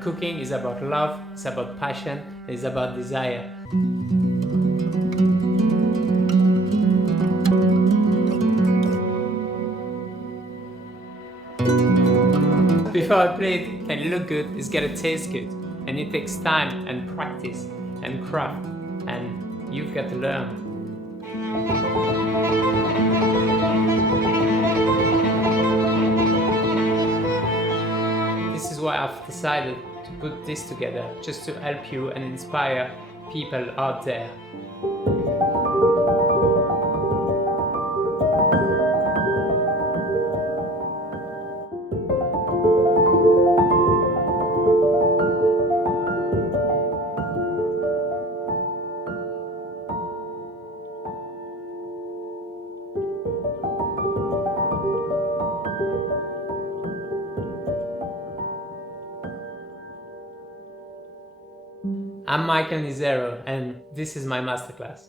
Cooking is about love, it's about passion, it's about desire. Before a plate can look good, it's gotta taste good. And it takes time and practice and craft, and you've got to learn. This is why I've decided to put this together, just to help you and inspire people out there. I'm Michael Nizzero, and this is my masterclass.